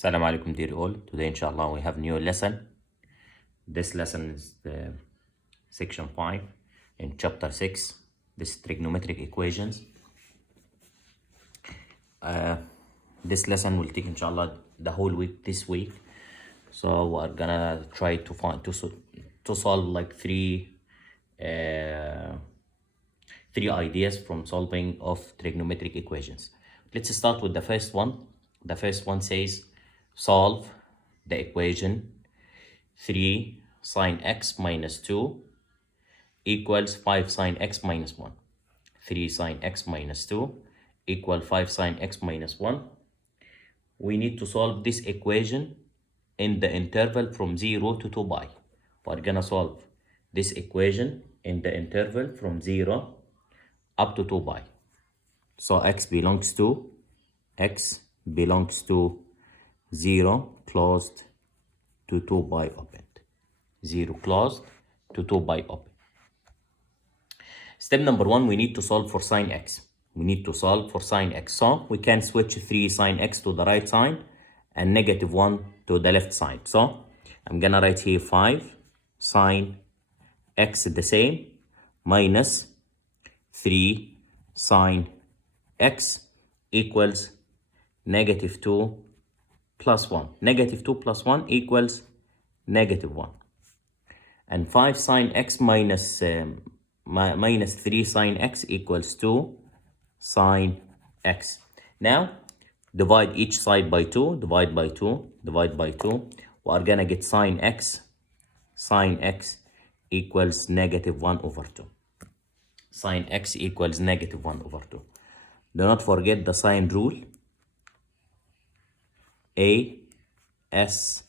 Assalamu alaikum dear all. Today inshallah we have new lesson. This lesson is the section 5 in chapter 6. This trigonometric equations. This lesson will take inshallah the whole week this week. So we're gonna try to find to solve like three ideas from solving of trigonometric equations. Let's start with the first one. The first one says solve the equation 3 sine x minus 2 equals 5 sine x minus 1. 3 sine x minus 2 equal 5 sine x minus 1. We need to solve this equation in the interval from 0 to 2 pi. We're gonna solve this equation in the interval from 0 up to 2 pi. So x belongs to 0 closed to 2 pi opened. 0 closed to 2 pi open. Step number 1, we need to solve for sine x. So we can switch 3 sine x to the right side and negative 1 to the left side. So I'm gonna write here 5 sine x the same minus 3 sine x equals negative 2 plus 1. Negative 2 plus 1 equals negative 1. And 5 sine x minus 3 sine x equals 2 sine x. Now divide each side by 2. Divide by 2. We are gonna get sine x equals negative 1 over 2. Sine x equals negative 1 over 2. Do not forget the sine rule. A, S,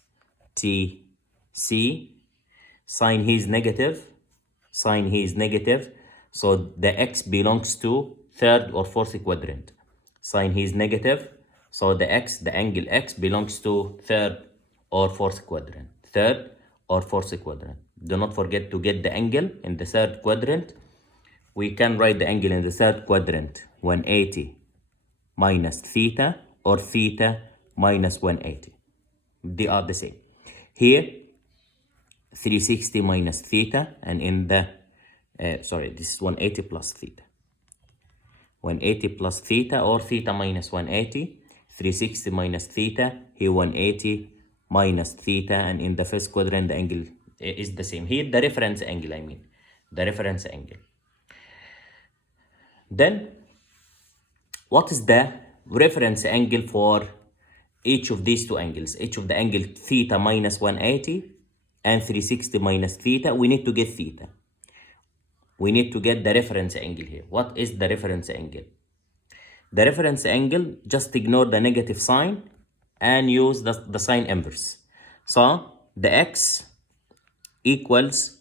T, C. Sine here is negative. So the x belongs to third or fourth quadrant. Sine here is negative. So the angle x belongs to third or fourth quadrant. Do not forget to get the angle in the third quadrant. We can write the angle in the third quadrant 180 minus theta or theta minus 180. They are the same. Here 360 minus theta, and in the this is 180 plus theta. 180 plus theta or theta minus 180. 360 minus theta, here 180 minus theta, and in the first quadrant the angle is the same. Here the reference angle, Then what is the reference angle for each of these two angles? Each of the angle theta minus 180 and 360 minus theta. We need to get theta. We need to get the reference angle here. What is the reference angle? The reference angle, just ignore the negative sign and use the sign inverse. So the x equals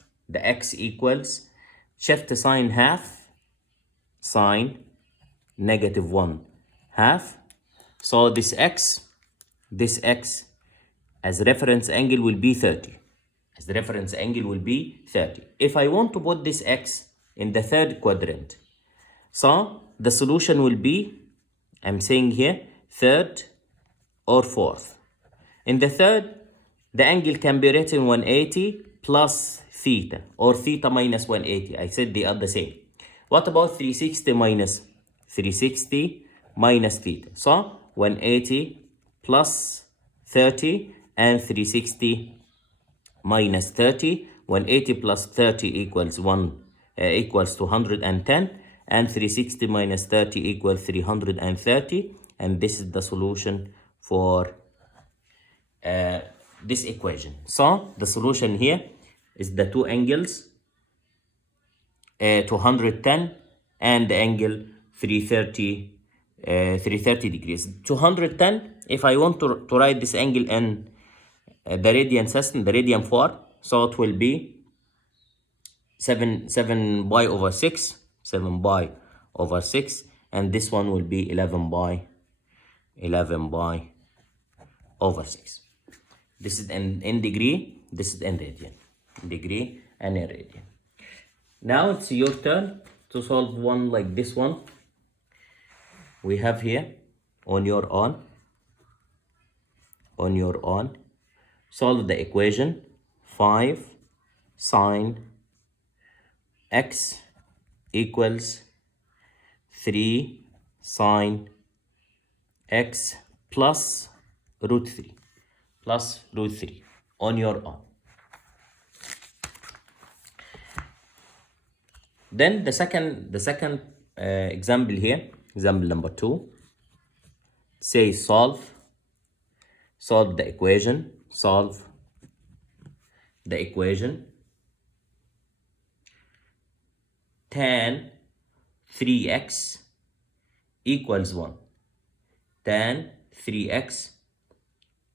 shift sign half, sine negative 1 half. So this x as reference angle will be 30. If I want to put this x in the third quadrant, so the solution will be, I'm saying here, third or fourth. In the third, the angle can be written 180 plus theta or theta minus 180. I said they are the same. What about 360 minus theta? So 180 plus 30 and 360 minus 30. 180 plus 30 equals 210, and 360 minus 30 equals 330, and this is the solution for this equation. So the solution here is the two angles 210 and the angle 330 degrees. 210, if I want to write this angle in the radian system, the radian form, so it will be 7 pi over 6, and this one will be 11 pi over 6. This is in degree, this is in radian. Degree and in radian. Now it's your turn to solve one like this one. We have here on your own on your own. Solve the equation 5 sine x equals 3 sine x plus root 3 on your own. Then the second example here, example number 2, say solve the equation, tan 3x equals 1. Tan 3x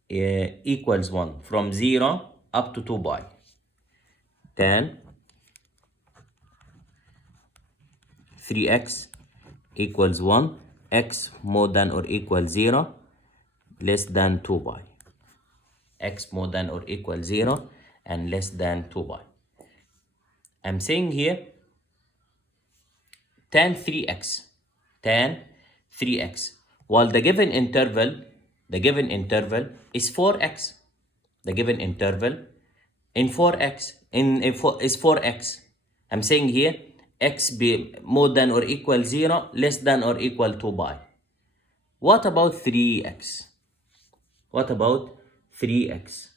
equals 1 from 0 up to 2 pi. Tan 3x equals 1, x more than or equal 0, less than 2 pi. X more than or equal 0 and less than 2 pi. I'm saying here tan 3x, while the given interval is 4x. The given interval in 4x is 4x. I'm saying here x be more than or equal 0, less than or equal 2 pi. What about 3x? What about 3x?